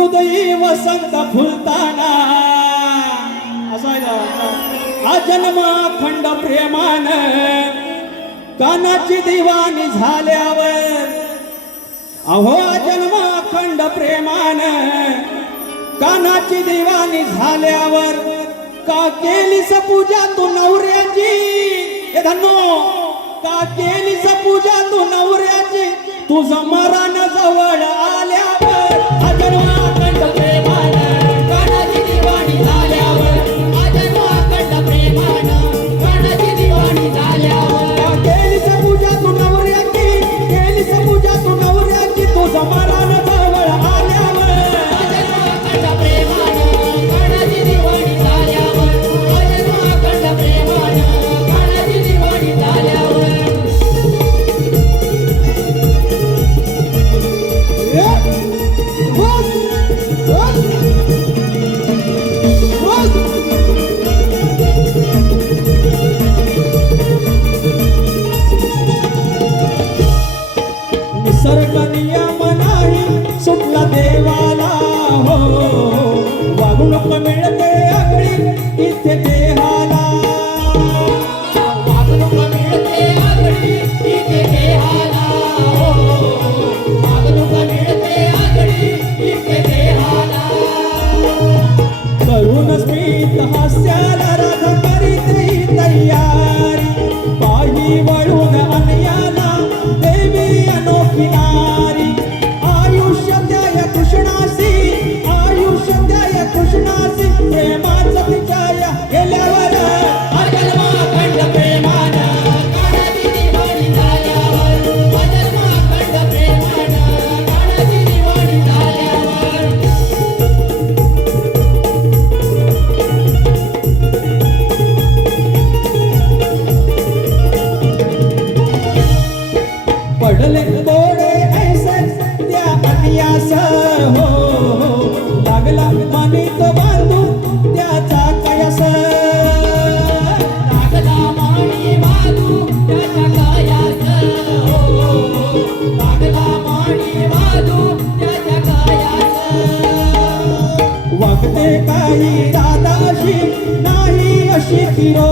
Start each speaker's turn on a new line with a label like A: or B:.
A: हृदयी वसंत फुलताना. अजन्मा खंड प्रेमान कानाची दिवाणी झाल्यावर. अहो अजन्मा खंड प्रेमान कानाची दिवाणी झाल्यावर का केलीस पूजा तू नवऱ्याची? हे धन्नो का केली पूजा तू नवऱ्याची? तुझं मरण जवळ
B: आले
A: धर्म नियम नाही सुटला देवाला. हो,
B: हो, हो. वागणूक मिळते आगळी इथे
A: देह नाही दादाशी नाही अशी किरो